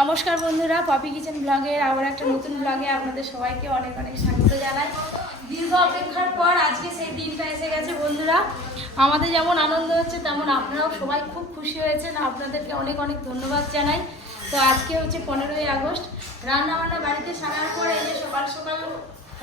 নমস্কার বন্ধুরা poppy kitchen ব্লগের আবার একটা নতুন ব্লগে আপনাদের সবাইকে অনেক অনেক স্বাগত জানাই। দীর্ঘ অপেক্ষার পর আজকে সেই দিনটা এসে গেছে বন্ধুরা। আমাদের যেমন আনন্দ হচ্ছে, তেমন আপনারাও সবাই খুব খুশি হয়েছেন। আপনাদেরকে অনেক অনেক ধন্যবাদ জানাই। তো আজকে হচ্ছে পনেরোই আগস্ট। রান্নাবান্না বাড়িতে সারার পর এই যে সকাল সকাল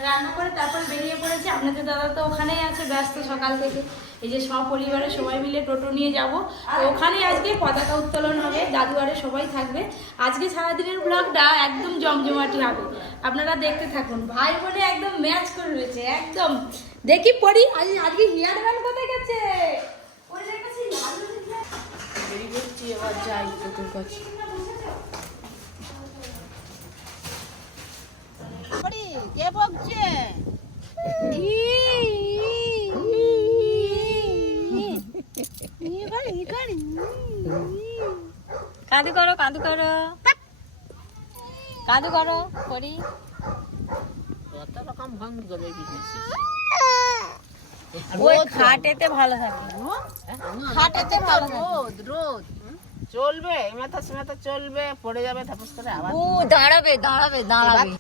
রান্না করে তারপর বেরিয়ে পড়েছি। আপনাদের দাদা তো ওখানেই আছে ব্যস্ত সকাল থেকে। এই যে সপরিবারে সবাই মিলে টোটো নিয়ে যাব। তো ওখানেই আজকে পতাকা উত্তোলন হবে। দাদুয়ারে সবাই থাকবে। আজকে সারাদিনের ব্লগটা একদম জমজমাটি হবে। আপনারা দেখতে থাকুন। ভাই বোনে একদম ম্যাচ করে রয়েছে একদম। দেখি পড়ি। আজ আজকে হিয়ার ম্যান কোথায় গেছে? বেরিয়ে এবার যাই তোর কাছে। কে বকছে কাঁদু করো কাঁদু করো কাঁদু করো করি কত রকম ভঙ্গ করে ওই খাটেতে ভালো থাকে হাটেতে তো রোদ রোদ চলবে মাথা সে মাথা চলবে পড়ে যাবে তাপস করে আবার ও দাঁড়াবে দাঁড়াবে দাঁড়াবে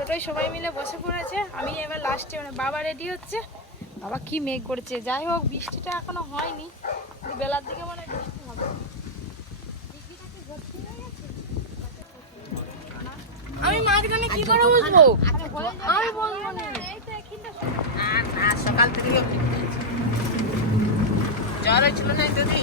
টোটোয় সবাই মিলে বসে পড়েছে। আমি এবার লাস্টে মানে বাবা রেডি হচ্ছে। বাবা কি মেঘ করেছে? যাই হোক বৃষ্টিটা এখনও হয়নি। কিন্তু বেলার দিকে মনে হয় বৃষ্টি হবে। আমি মাঝখানে কি করে বুঝব আমি বলব না। আর সকাল থেকে জ্বর হয়েছিল না যদি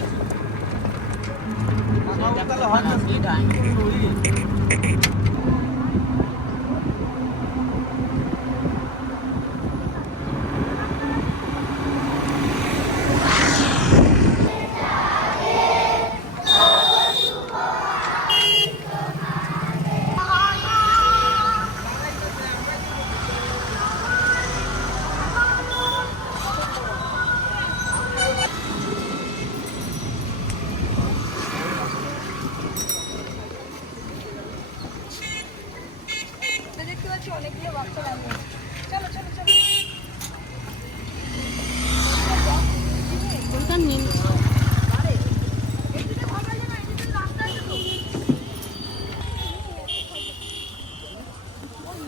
তো দেখতে পাচ্ছি অনেকগুলো বাচ্চা দাঁড়িয়ে আছে। চলো চলো চলো এবার welcome করেনি। এখনও কি বেলুন খোলা হয়নি? হয়ে গেছে বুঝি। সব সাজিয়ে গুছিয়ে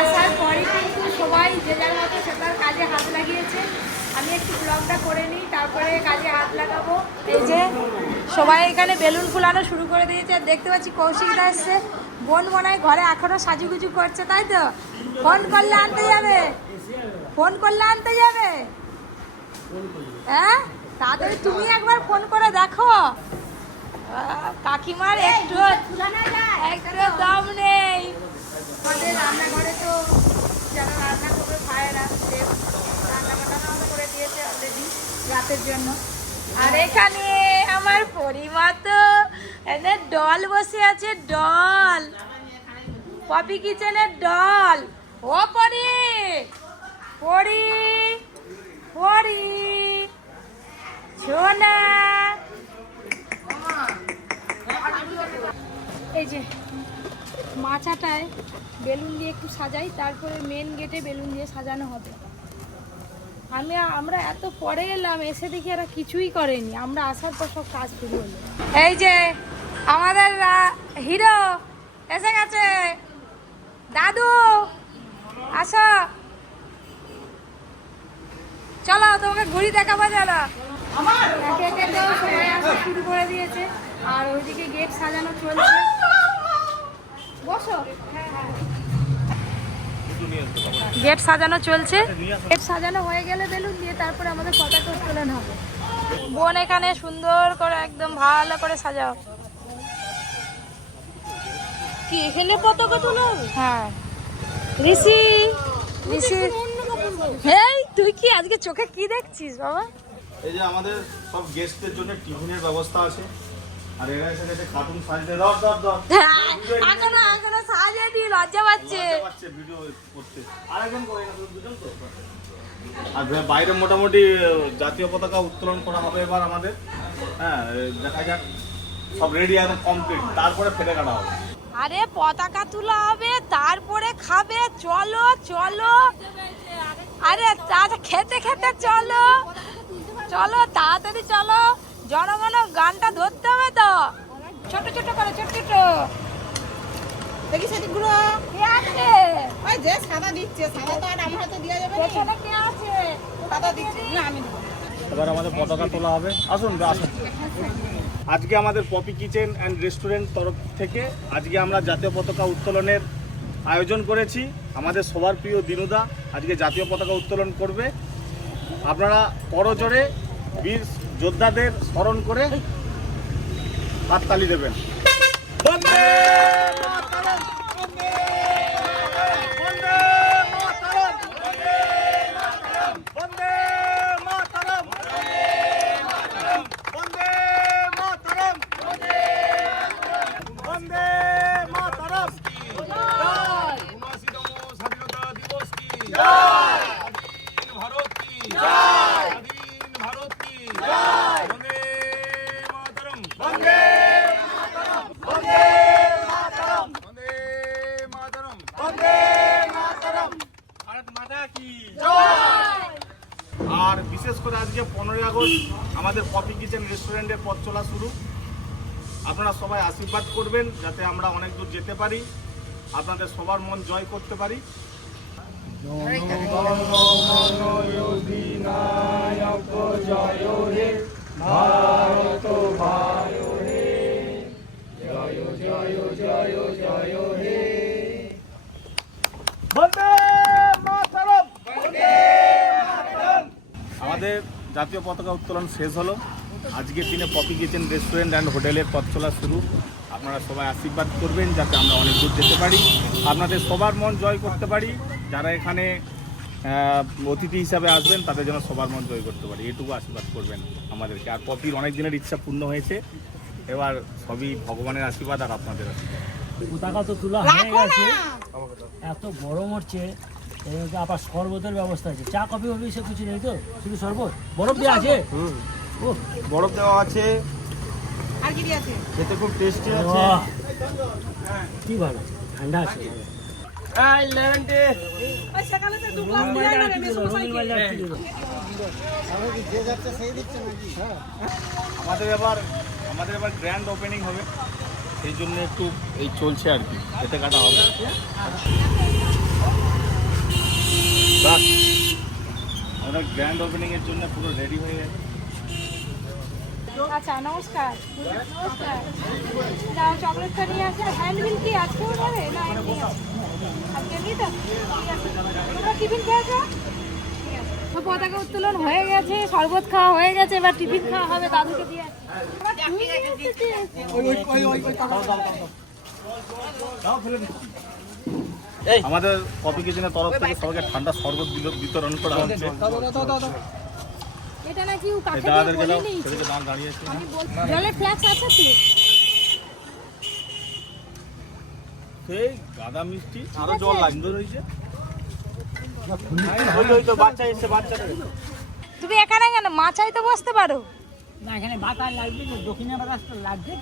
আসার পরে কিন্তু সবাই যে যার মতো সে তার কাজে হাত লাগিয়েছে। আমি একটু ব্লগটা করে নিই, তারপরে কাজে হাত লাগাবো। এই যে সবাই এখানে বেলুন ফুলানো শুরু করে দিয়েছে। আর দেখতে পাচ্ছি কৌশিকদা এসছে। বোন মনে হয় ঘরে এখনও সাজুগুজু করছে তাই তো? ফোন করলে আনতে যাবে? ফোন করলে আনতে যাবে? হ্যাঁ? তাড়াতাড়ি তুমি একবার ফোন করে দেখো। কাকিমার একটু একটু দাম নেই। আমাদের রান্নাঘরে তো যারা রান্না করবে ভাইয়েরা সে রান্না বান্না করে দিয়েছে অলরেডি রাতের জন্য। আর এখানে আমার পরিমা তো এখানে ডল বসে আছে ডল পপি কিচেনের ডল ও পরি পরি পরি। সোনা এই যে মাচাটায় বেলুন দিয়ে একটু সাজাই, তারপরে মেন গেটে বেলুন দিয়ে সাজানো হবে। আমি, আমরা এত পরে এলাম, এসে দেখি এরা কিছুই করেনি। আমরা আসার পর সব কাজ শুরু হলো। এই যে আমাদের হিরো এসে গেছে। দাদু আসো। চলো তোমাকে ঘুরি দেখাবো চলো। একে একে তো সবাই আসা শুরু করে দিয়েছে। আর ওইদিকে গেট সাজানো চলছে। বসো। গেট সাজানো চলছে। গেট সাজানো হয়ে গেলে বেলুন দিয়ে তারপরে আমাদের পতাকা উত্তোলন হবে। বোন এখানে সুন্দর করে একদম ভালো করে সাজাও। কি এখানে পতাকা তোলা হ্যাঁ। ঋষি। ঋষি। এই তুই কি আজকে চোখে কি দেখছিস বাবা? এই যে আমাদের সব গেস্টদের জন্য টিফিনের ব্যবস্থা আছে। আর এরা এসে গেছে খাতুন সাজতে ধর ধর ধর। এখনও এখনও সাজেনি লজ্জা পাচ্ছে। লজ্জা পাচ্ছে ভিডিও করতে। আরেকজন করে না দুজন তো? আর বাইরে মোটামুটি জাতীয় পতাকা উত্তোলন করা হবে এবার আমাদের। হ্যাঁ দেখা যাক। সব রেডি একদম কমপ্লিট তারপরে ফেলে কাটা হবে। আরে পতাকা তোলা হবে তারপরে খাবে। চলো চলো। আরে আচ্ছা খেতে খেতে চলো। চলো তাড়াতাড়ি চলো। জনগণ গানটা ধরতে হবে তো। ছোট ছোট করে ছোট ছোট। দেখি সেদিকগুলো কে আছে? ওই যে সাদা দিচ্ছে সাদা তো আর আমার হাতে দেওয়া যাবে না। পেছনে কে আছে? সাদা দিচ্ছে। না আমি এবার আমাদের পতাকা তোলা হবে। আসুন আসুন। আজকে আমাদের পপি কিচেন অ্যান্ড রেস্টুরেন্ট তরফ থেকে আজকে আমরা জাতীয় পতাকা উত্তোলনের আয়োজন করেছি। আমাদের সবার প্রিয় দিনুদা আজকে জাতীয় পতাকা উত্তোলন করবে। আপনারা করজোরে বীর যোদ্ধাদের স্মরণ করে হাততালি দেবেন বন্দে মাতরম! বন্দে মাতরম! বন্দে মাতরম! বন্দে মাতরম! বন্দে মাতরম! জয়! উনআশিতম স্বাধীনতা দিবস কি জয়! স্বাধীন ভারত কি জয়! স্বাধীন ভারত কি জয়! বন্দে মাতরম বন্দে মাতরম! বন্দে মাতরম! বন্দে মাতরম বন্দে মাতরম! ভারত মাতা কি জয়! আর বিশেষ করে আজকে পনেরোই আগস্ট আমাদের কফি কিচেন রেস্টুরেন্টের পথ চলা শুরু আপনারা সবাই আশীর্বাদ করবেন যাতে আমরা অনেক দূর যেতে পারি আপনাদের সবার মন জয় করতে পারি বন্দে মাতরম! আমাদের জাতীয় পতাকা উত্তোলন শেষ হলো। আজকের দিনে পপি কিচেন রেস্টুরেন্ট অ্যান্ড হোটেলের পথ চলা শুরু। আপনারা সবাই আশীর্বাদ করবেন যাতে আমরা অনেক দূর যেতে পারি। আপনাদের সবার মন জয় করতে পারি। যারা এখানে অতিথি হিসাবে আসবেন তাদের জন্য সবার মন জয় করতে পারি। এটুকু আশীর্বাদ করবেন আমাদেরকে। আর পপির অনেক দিনের ইচ্ছা পূর্ণ হয়েছে। এবার সবই ভগবানের আশীর্বাদ আর আপনাদের আশীর্বাদ। পতাকা তো তোলা হয়ে গেছে। এত গরম হচ্ছে। এই মধ্যে আবার শরবতের ব্যবস্থা আছে। চা কফি হবে সব কিছু নেই তো? শুধু শরবত? বরফ দেওয়া আছে? ও। বরফ দেওয়া আছে। আর কি আছে? খেতে খুব টেস্টি বাহ! কি ভালো? ঠান্ডা আছে। ওই সকালে তো দু গ্লাস দিয়ে আমাদের এবার আমাদের এবার গ্র্যান্ড ওপেনিং হবে। সেই জন্য একটু এই চলছে আর কি। খেতে কাটা হবে। বাস, আমাদের গ্র্যান্ড ওপেনিং এর জন্য পুরো রেডি হয়ে গেছে আচ্ছা নমস্কার নমস্কার দাও চকলেটটা নিয়ে আসে হ্যান্ডবিল কি আজকেও যাবে না এমনি আজকে এমনি তো ঠিক আছে তোমরা টিফিন খেয়েছো ঠিক আছে। তো পতাকা উত্তোলন হয়ে গেছে শরবত খাওয়া হয়ে গেছে এবার টিফিন খাওয়া হবে দাদুকে দিয়ে। দাও ফেলে দিচ্ছি। আমাদের কফি কিচেনের তরফ থেকে সবাইকে ঠান্ডা শরবত বিতরণ করা হচ্ছে। এটা নাকি ও দিয়ে জলের ফ্ল্যাক্স আছে তো সেই গাদা মিষ্টি আরও জল লাগবে রয়েছে। তো বাচ্চা তুমি এখানে কেন? মাচাই তো বসতে পারো। না এখানে বাতাস লাগবে তো দক্ষিণে বাতাস তো লাগছে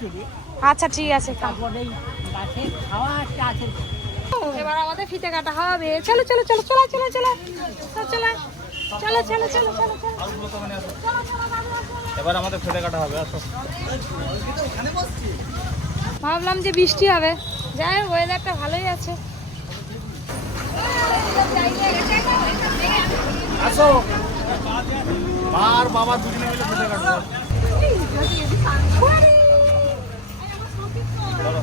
আচ্ছা ঠিক আছে। তারপরে এই খাওয়া আছে। এবার আমাদের ফিতে কাটা হবে চলো চলো চলো চলো চলো চলো চলো চলো। এবার আমাদের ফেটে কাটা হবে আসো ভাবলাম যে বৃষ্টি হবে যাই হোক ওয়েদারটা ভালোই আছে আসো আর বাবা মিলে কাটবে চলো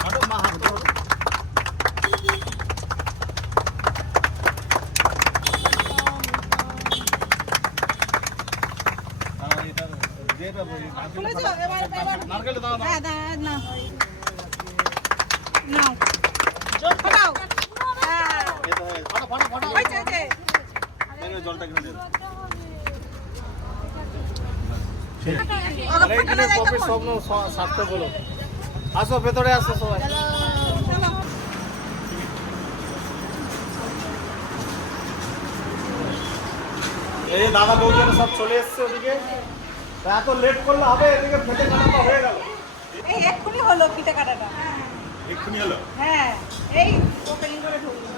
কাটো মা হাত ধরো। আর এটা যেটা বলি, নারকেলটা- নারকেলটা দাও না হ্যাঁ দা না নাও ফটাও হ্যাঁ এটা হয়ে- ফাটো, ফাটো, ফাটো। ওই যে, ওই যে। এই যে জলটা কিনে দে দাও। অনেক দিনের কফির আসো ভেতরে আসো সবাই এই দাদা বৌদিরা সব চলে এসছে ওদিকে। এত লেট করলে হবে? এদিকে ফেটে কাটা হয়ে গেল। এই এক্ষুনি হলো পিঠে কাটাটা। এক্ষুনি হলো? হ্যাঁ এই ওপেনিং করে ঢুকলো।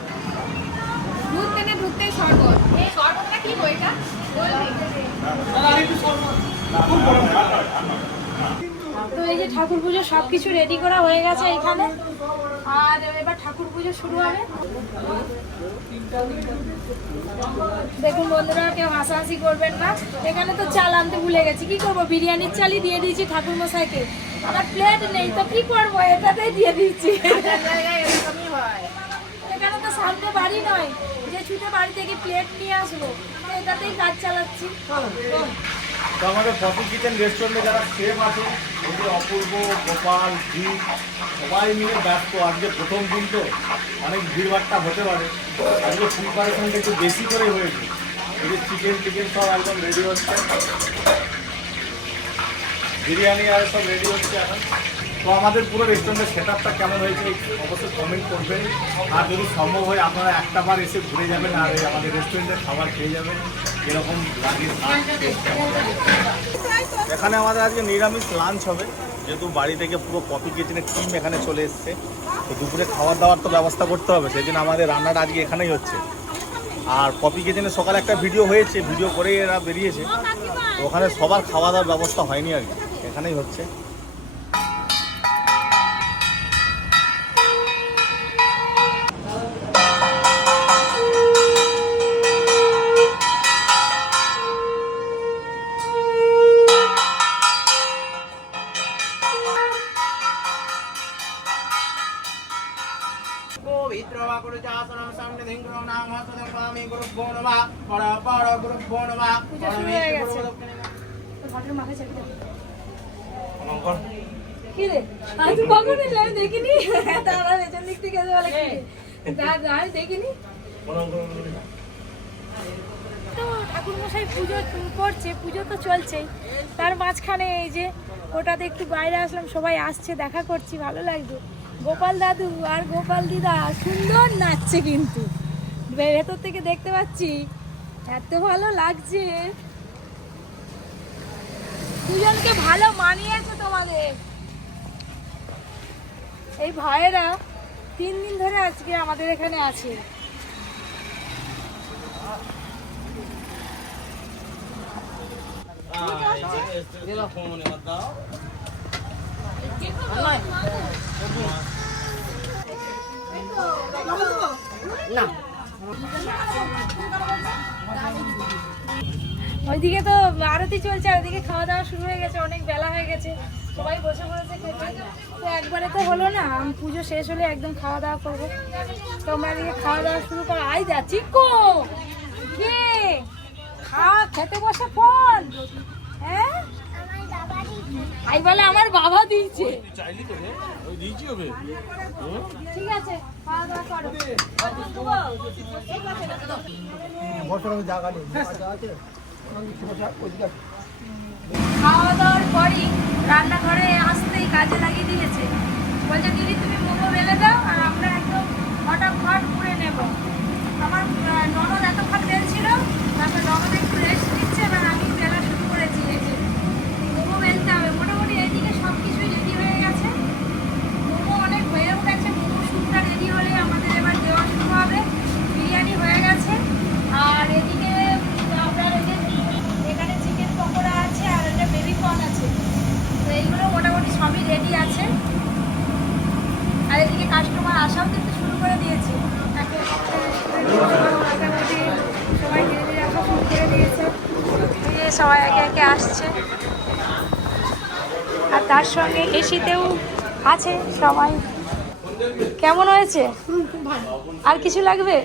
ঢুকতে না ঢুকতেই শরবত। এই শরবতটা কি বই এটা? তো এই যে ঠাকুর পুজো সব কিছু রেডি করা হয়ে গেছে এখানে? আর এবার ঠাকুর পুজো শুরু হবে। দেখুন বন্ধুরা, কেউ হাসাহাসি করবেন না। এখানে তো চাল আনতে ভুলে গেছি। কি করব? বিরিয়ানির চালই দিয়ে দিয়েছি ঠাকুর মশাইকে আমার প্লেট নেই, তো কি করব? এটাতেই দিয়ে দিচ্ছি এখানে তো সামনে বাড়ি নয়, যে ছুটে বাড়ি থেকে প্লেট নিয়ে আসব, এটাতেই কাজ চালাচ্ছি। তো আমাদের পপি কিচেন রেস্টুরেন্টে যারা শেফ আছে, ওদের অপূর্ব গোপাল জিৎ সবাই মিলে ব্যস্ত। আজকে প্রথম দিন তো অনেক ভিড়ভাড়টা হতে পারে। আজকে প্রিপারেশনটা একটু বেশি করে হয়েছে। এই চিকেন টিকেন সব একদম রেডি হচ্ছে। বিরিয়ানি আর সব রেডি হচ্ছে এখন। তো আমাদের পুরো রেস্টুরেন্টের সেট আপটা কেমন হয়েছে, অবশ্যই কমেন্ট করবেন। আর যদি সম্ভব হয়, আপনারা একটা বার এসে ঘুরে যাবেন, আর আমাদের রেস্টুরেন্টের খাবার খেয়ে যাবেন। এরকম লাগে। এখানে আমাদের আজকে নিরামিষ লাঞ্চ হবে। যেহেতু বাড়ি থেকে পুরো কফি কিচেনের টিম এখানে চলে এসছে। তো দুপুরে খাবার দাবার তো ব্যবস্থা করতে হবে। সেই জন্য আমাদের রান্নাটা আজকে এখানেই হচ্ছে। আর কফি কিচেনে সকালে একটা ভিডিও হয়েছে। ভিডিও করেই এরা বেরিয়েছে। ওখানে সবার খাওয়া দাওয়ার ব্যবস্থা হয়নি আর কি। এখানেই হচ্ছে। মশাই পুজো করছে, পুজো তো চলছেই। তার মাঝখানে এই যে ওটাতে একটু বাইরে আসলাম, সবাই আসছে, দেখা করছি, ভালো লাগছে গোপাল দাদু আর গোপাল দিদা সুন্দর নাচছে কিন্তু। ভেতর থেকে দেখতে পাচ্ছি, এত ভালো লাগছে। দুজনকে ভালো মানিয়েছে তোমাদের। এই ভাইয়েরা তিন দিন ধরে আজকে আমাদের এখানে আছে। ওইদিকে তো আরতি চলছে ওইদিকে খাওয়া দাওয়া শুরু হয়ে গেছে, অনেক বেলা হয়ে গেছে। সবাই বসে পড়েছে খেতে। তো একবারে তো হলো না পুজো শেষ হলে একদম খাওয়া দাওয়া করব। তোমরা এদিকে খাওয়া দাওয়া শুরু করো। আই যা চিকো কে? খেতে বসে ফোন! আই বলে আমার বাবা দিয়েছে। ঠিক আছে খাওয়া দাওয়া করো খাওয়া দাওয়ার পরই রান্নাঘরে আসতেই কাজে লাগিয়ে দিয়েছে। বলছে দিদি তুমি মোমো বেলে দাও আর আমরা একদম ফটাফট করে নেব। আমার ননদ এতক্ষণ বেলছিল তারপর ননদ একটু রেস্ট নিচ্ছে এবার আমি বেলা শুরু করেছি এই যে মোমো বেলতে হবে মোটামুটি এইদিকে সব কিছুই রেডি হয়ে গেছে মোমো অনেক হয়েও গেছে মোমো শুটটা রেডি হলে আমাদের এবার দেওয়া শুরু হবে বিরিয়ানি হয়ে গেছে আর এদিকে আপনার এই যে এখানে চিকেন পকোড়া আছে আর একটা বেবি কর্ন আছে তো এইগুলো মোটামুটি সবই রেডি আছে আর এদিকে কাস্টমার আসাও কিন্তু শুরু করে দিয়েছে এখন মোটামুটি সবাই ধীরে ধীরে আসা শুরু করে দিয়েছে এই যে সবাই একে একে আসছে আর তার সঙ্গে এসিতেও আছে সবাই। কেমন হয়েছে? আর কিছু লাগবে?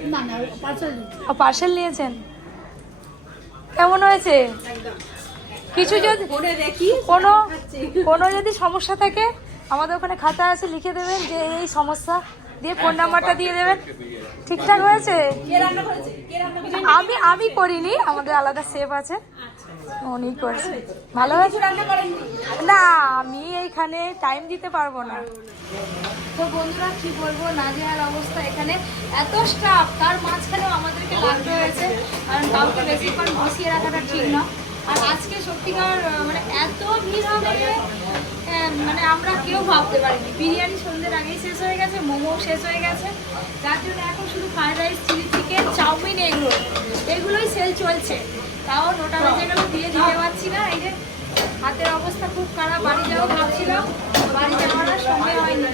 পার্সেল নিয়েছেন? কেমন হয়েছে? কিছু যদি কোনো কোনো যদি সমস্যা থাকে আমাদের ওখানে খাতা আছে লিখে দেবেন যে এই সমস্যা। দিয়ে ফোন নাম্বারটা দিয়ে দেবেন? ঠিকঠাক হয়েছে? আমি আমি করিনি, আমাদের আলাদা সেফ আছে। উনি করেছে। ভালো হয়েছে? না, আমি এইখানে টাইম দিতে পারব না। তো বন্ধুরা, কি বলব? নাজেহাল অবস্থা এখানে। এত স্টাফ তার মাঝখানেও আমাদেরকে লাগতে হয়েছে। কারণ কাউকে বেশিক্ষণ বসিয়ে রাখাটা ঠিক না। আর আজকে সত্যিকার মানে এত ভিড় হবে মানে আমরা কেউ ভাবতে পারিনি। বিরিয়ানি সন্ধ্যের আগেই শেষ হয়ে গেছে, মোমো শেষ হয়ে গেছে। যার জন্য এখন শুধু fried rice chilli chicken chow mein, এগুলো। এগুলোই সেল চলছে। তাও নোটা বেজে গেল, দিয়ে দিতে পারছি না। এই যে হাতের অবস্থা খুব খারাপ, বাড়ি যাব ভাবছিলাম। বাড়ি যাওয়ার আর সময় হয়নি।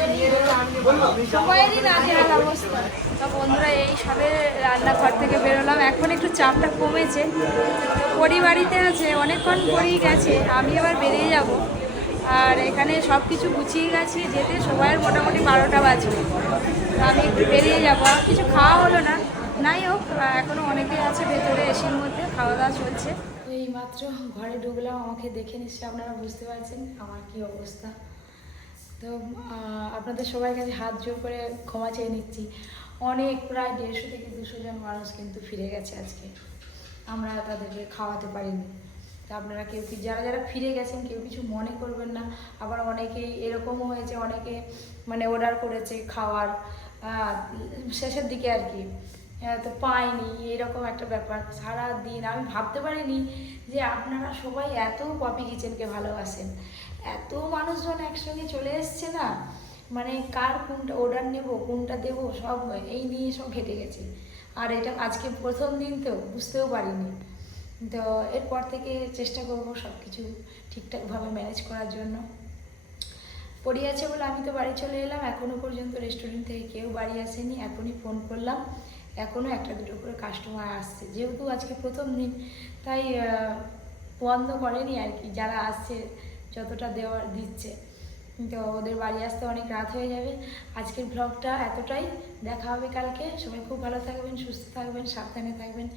সবাইরই নাজেহাল অবস্থা। তো বন্ধুরা, এই সবে রান্নাঘর থেকে বেরোলাম। এখন একটু চাপটা কমেছে। পরিবাড়িতে আছে, অনেকক্ষণ পরেই গেছে। আমি আবার বেরিয়ে যাব। আর এখানে সব কিছু গুছিয়ে গেছি, যেতে সবাইয়ের মোটামুটি বারোটা বাজবে আমি একটু বেরিয়ে যাব। আর কিছু খাওয়া হলো না। নাই হোক এখনও অনেকেই আছে ভেতরে এসির মধ্যে, খাওয়া দাওয়া চলছে। এই মাত্র ঘরে ঢুকলাম, আমাকে দেখে নিশ্চয়ই আপনারা বুঝতে পারছেন আমার কি অবস্থা। তো আপনাদের সবার কাছে হাত জোর করে ক্ষমা চেয়ে নিচ্ছি। অনেক, প্রায় দেড়শো থেকে দুশো জন মানুষ কিন্তু ফিরে গেছে আজকে। আমরা তাদেরকে খাওয়াতে পারিনি। তা আপনারা কেউ কি যারা যারা ফিরে গেছেন, কেউ কিছু মনে করবেন না। আবার অনেকেই এরকমও হয়েছে, অনেকে মানে অর্ডার করেছে খাওয়ার। শেষের দিকে আর কি। তো পাইনি এরকম একটা ব্যাপার। সারা দিন আমি ভাবতে পারিনি যে আপনারা সবাই এত পপি কিচেনকে ভালোবাসেন। এত মানুষজন একসঙ্গে চলে এসছে না। মানে কার কোনটা অর্ডার নেব, কোনটা দেব, সব এই নিয়ে সব ঘেটে গেছে। আর এটা আজকে প্রথম দিন তো, বুঝতেও পারিনি। তো এরপর থেকে চেষ্টা করব সব কিছু ঠিকঠাকভাবে ম্যানেজ করার জন্য। পড়ে আছে বলে আমি তো বাড়ি চলে এলাম এখনও পর্যন্ত রেস্টুরেন্ট থেকে কেউ বাড়ি আসেনি, এখনই ফোন করলাম। এখনও একটা দুটো করে কাস্টমার আসছে, যেহেতু আজকে প্রথম দিন, তাই বন্ধ করেনি আর কি, যারা আসছে, যতটা দেওয়ার দিচ্ছে। তো ওদের বাড়ি আসতে অনেক রাত হয়ে যাবে। আজকের ব্লগটা এতটাই, দেখা হবে কালকে। সবাই খুব ভালো থাকবেন, সুস্থ থাকবেন, সাবধানে থাকবেন।